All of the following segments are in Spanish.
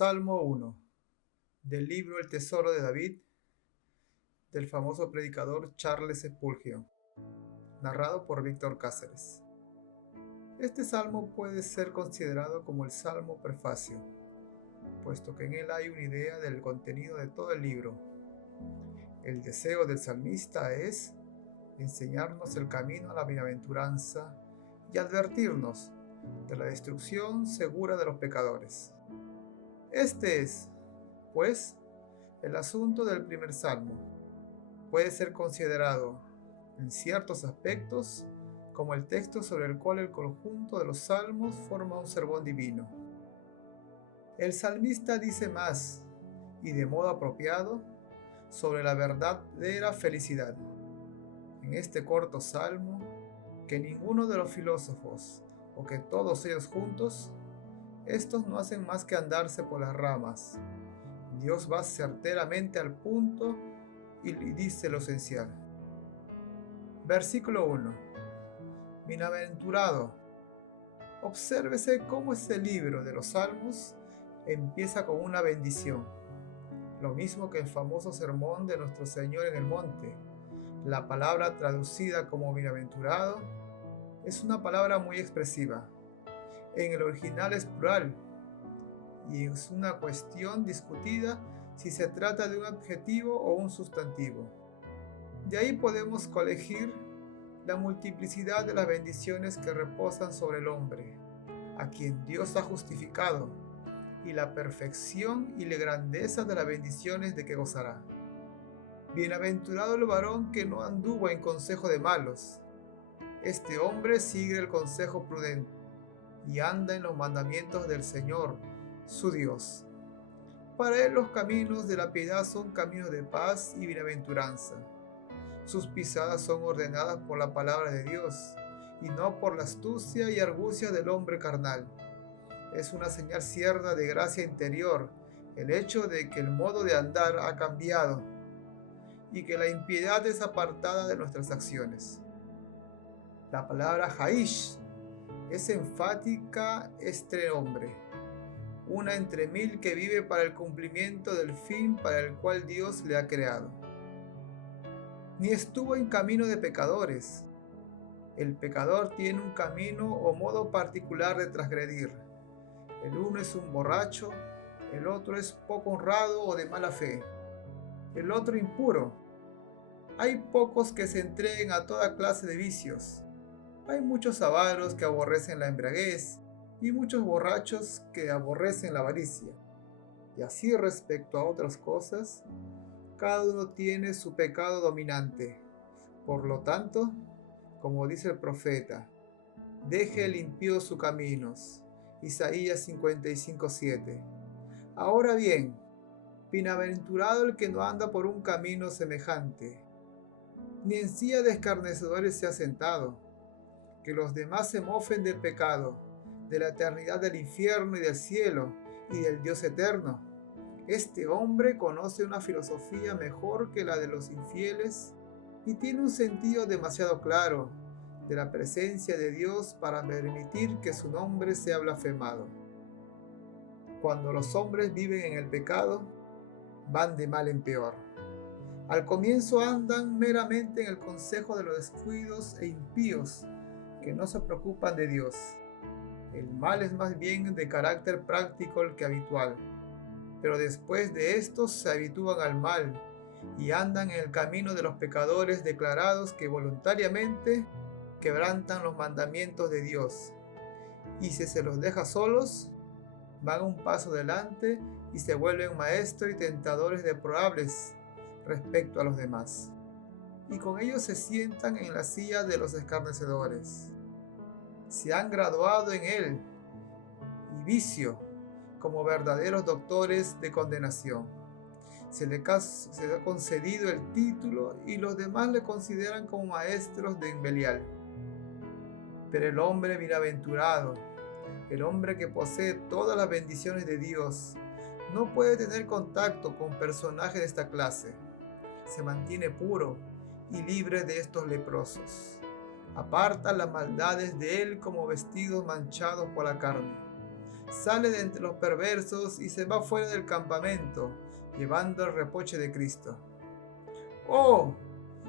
Salmo 1, del libro El Tesoro de David, del famoso predicador Charles Spurgeon, narrado por Víctor Cáceres. Este salmo puede ser considerado como el salmo prefacio, puesto que en él hay una idea del contenido de todo el libro. El deseo del salmista es enseñarnos el camino a la bienaventuranza y advertirnos de la destrucción segura de los pecadores. Este es, pues, el asunto del primer salmo. Puede ser considerado, en ciertos aspectos, como el texto sobre el cual el conjunto de los salmos forma un sermón divino. El salmista dice más, y de modo apropiado, sobre la verdadera felicidad. En este corto salmo, que ninguno de los filósofos, o que todos ellos juntos, estos no hacen más que andarse por las ramas. Dios va certeramente al punto y dice lo esencial. Versículo 1. Bienaventurado. Obsérvese cómo este libro de los Salmos empieza con una bendición. Lo mismo que el famoso sermón de nuestro Señor en el monte. La palabra traducida como bienaventurado es una palabra muy expresiva. En el original es plural y es una cuestión discutida si se trata de un adjetivo o un sustantivo. De ahí podemos colegir la multiplicidad de las bendiciones que reposan sobre el hombre, a quien Dios ha justificado, y la perfección y la grandeza de las bendiciones de que gozará. Bienaventurado el varón que no anduvo en consejo de malos. Este hombre sigue el consejo prudente y anda en los mandamientos del Señor, su Dios. Para él los caminos de la piedad son caminos de paz y bienaventuranza. Sus pisadas son ordenadas por la palabra de Dios, y no por la astucia y argucia del hombre carnal. Es una señal cierta de gracia interior el hecho de que el modo de andar ha cambiado, y que la impiedad es apartada de nuestras acciones. La palabra Haish es enfática este hombre, una entre mil que vive para el cumplimiento del fin para el cual Dios le ha creado. Ni estuvo en camino de pecadores. El pecador tiene un camino o modo particular de transgredir. El uno es un borracho, el otro es poco honrado o de mala fe, el otro impuro. Hay pocos que se entreguen a toda clase de vicios. Hay muchos avaros que aborrecen la embriaguez y muchos borrachos que aborrecen la avaricia. Y así respecto a otras cosas, cada uno tiene su pecado dominante. Por lo tanto, como dice el profeta, deje el impío sus caminos. Isaías 55:7. Ahora bien, bienaventurado el que no anda por un camino semejante, ni en silla de escarnecedores se ha sentado, que los demás se mofen del pecado, de la eternidad del infierno y del cielo, y del Dios eterno. Este hombre conoce una filosofía mejor que la de los infieles, y tiene un sentido demasiado claro de la presencia de Dios para permitir que su nombre sea blasfemado. Cuando los hombres viven en el pecado, van de mal en peor. Al comienzo andan meramente en el consejo de los descuidos e impíos, que no se preocupan de Dios. El mal es más bien de carácter práctico que habitual, pero después de estos se habitúan al mal y andan en el camino de los pecadores declarados que voluntariamente quebrantan los mandamientos de Dios, y si se los deja solos, van un paso adelante y se vuelven maestros y tentadores deplorables respecto a los demás, y con ellos se sientan en la silla de los escarnecedores. Se han graduado en él y vicio como verdaderos doctores de condenación. Se le ha concedido el título y los demás le consideran como maestros de Belial. Pero el hombre bienaventurado, el hombre que posee todas las bendiciones de Dios, no puede tener contacto con personajes de esta clase. Se mantiene puro y libre de estos leprosos. Aparta las maldades de él como vestidos manchados por la carne. sale de entre los perversos y se va fuera del campamento, llevando el reproche de Cristo. ¡Oh!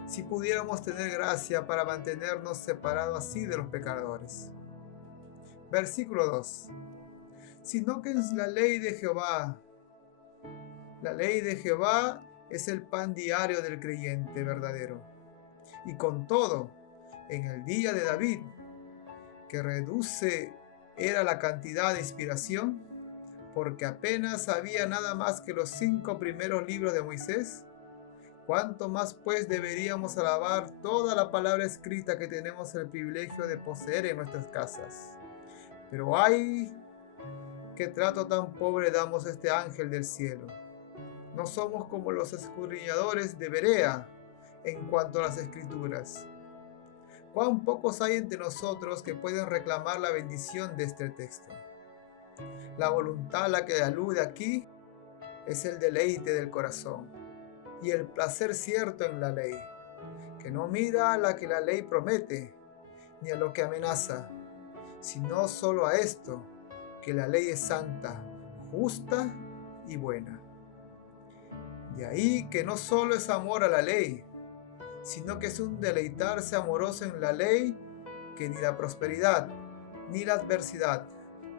Si pudiéramos tener gracia para mantenernos separados así de los pecadores. Versículo 2. Sino que es la ley de Jehová. La ley de Jehová es el pan diario del creyente verdadero. Y con todo, en el día de David, que reduce era la cantidad de inspiración, porque apenas había nada más que los 5 primeros libros de Moisés, ¿cuánto más pues deberíamos alabar toda la palabra escrita que tenemos el privilegio de poseer en nuestras casas? Pero ay, qué trato tan pobre damos a este ángel del cielo. No somos como los escudriñadores de Berea en cuanto a las escrituras. Cuán pocos hay entre nosotros que pueden reclamar la bendición de este texto. La voluntad a la que alude aquí es el deleite del corazón y el placer cierto en la ley, que no mira a la que la ley promete, ni a lo que amenaza, sino solo a esto, que la ley es santa, justa y buena. De ahí que no solo es amor a la ley, sino que es un deleitarse amoroso en la ley que ni la prosperidad, ni la adversidad,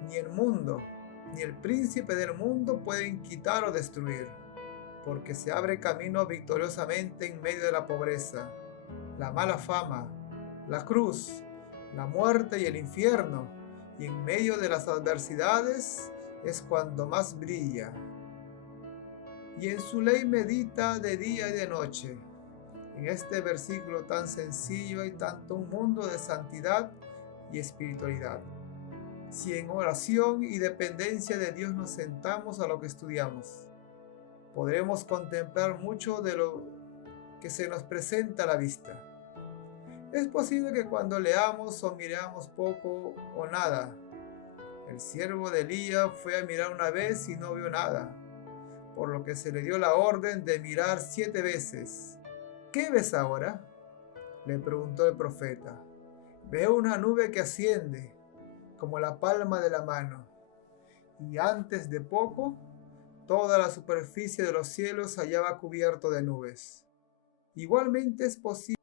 ni el mundo, ni el príncipe del mundo pueden quitar o destruir, porque se abre camino victoriosamente en medio de la pobreza, la mala fama, la cruz, la muerte y el infierno, y en medio de las adversidades es cuando más brilla. Y en su ley medita de día y de noche. En este versículo tan sencillo hay tanto un mundo de santidad y espiritualidad. Si en oración y dependencia de Dios nos sentamos a lo que estudiamos, podremos contemplar mucho de lo que se nos presenta a la vista. Es posible que cuando leamos o miramos poco o nada. El siervo de Elías fue a mirar una vez y no vio nada, por lo que se le dio la orden de mirar 7 veces. ¿Qué ves ahora?, le preguntó el profeta. Veo una nube que asciende, como la palma de la mano, y antes de poco, toda la superficie de los cielos se hallaba cubierto de nubes. Igualmente es posible